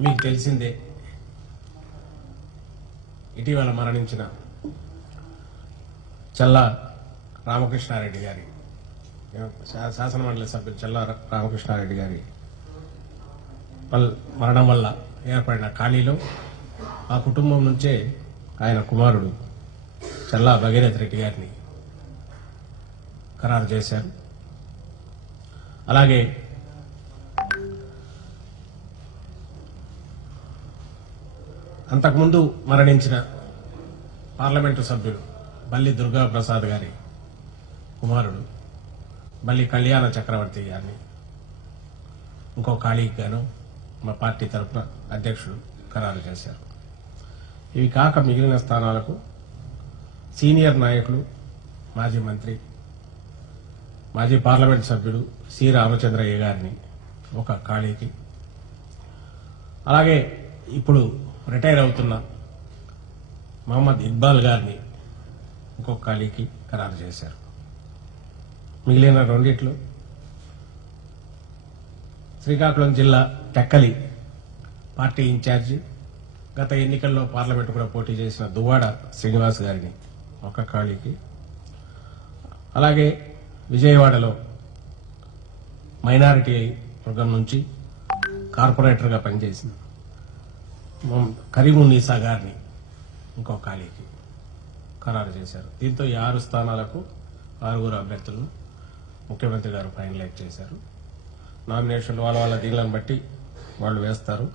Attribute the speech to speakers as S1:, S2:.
S1: మీకు తెలిసిందే. ఇటీవల మరణించిన చల్లా రామకృష్ణారెడ్డి గారి శాసనమండలి సభ్యులు చల్లా రామకృష్ణారెడ్డి గారి వల్- మరణం వల్ల ఏర్పడిన ఖాళీలో ఆ కుటుంబం నుంచే ఆయన కుమారుడు చల్లా భగీరథ్ రెడ్డి గారిని ఖరారు చేశారు. అలాగే అంతకుముందు మరణించిన పార్లమెంటు సభ్యుడు బల్లి దుర్గా ప్రసాద్ గారి కుమారుడు బల్లి కళ్యాణ చక్రవర్తి గారిని ఇంకో ఖాళీకి గాను మా పార్టీ తరఫున అధ్యక్షుడు ఖరారు చేశారు. ఇవి కాక మిగిలిన స్థానాలకు సీనియర్ నాయకులు మాజీ మంత్రి మాజీ పార్లమెంట్ సభ్యుడు సి రామచంద్రయ్య గారిని ఒక ఖాళీకి అలాగే ఇప్పుడు రిటైర్ అవుతున్న మహమ్మద్ ఇక్బాల్ గారిని ఇంకొక ఖాళీకి ఖరారు చేశారు. మిగిలిన రెండిట్లు శ్రీకాకుళం జిల్లా టెక్కలి పార్టీ ఇన్ఛార్జి గత ఎన్నికల్లో పార్లమెంటు కూడా పోటీ చేసిన దువ్వాడ శ్రీనివాస్ గారిని ఒక ఖాళీకి. అలాగే విజయవాడలో మైనారిటీ వర్గం నుంచి కార్పొరేటర్గా పనిచేసింది కరీమున్నీసా గారిని ఇంకో ఖాళీకి ఖరారు చేశారు. దీంతో ఈ ఆరు స్థానాలకు ఆరుగురు అభ్యర్థులను ముఖ్యమంత్రి గారు ఫైనలైజ్ చేశారు. నామినేషన్లు వాళ్ళ వాళ్ళ దీనిలను బట్టి వాళ్ళు వేస్తారు.